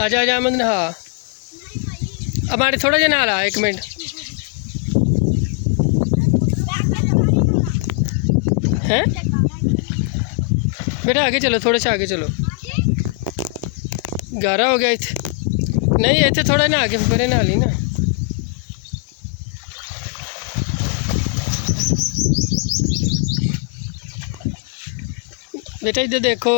आ जा अमन नहा। हमारे थोड़ा जा नहा ला 1 मिनट। हैं बेटा आगे चलो, थोड़े से आगे चलो। गारा हो गया इतने। नहीं इतने थोड़ा ना आगे परे नहा ली ना। बेटा इधर देखो।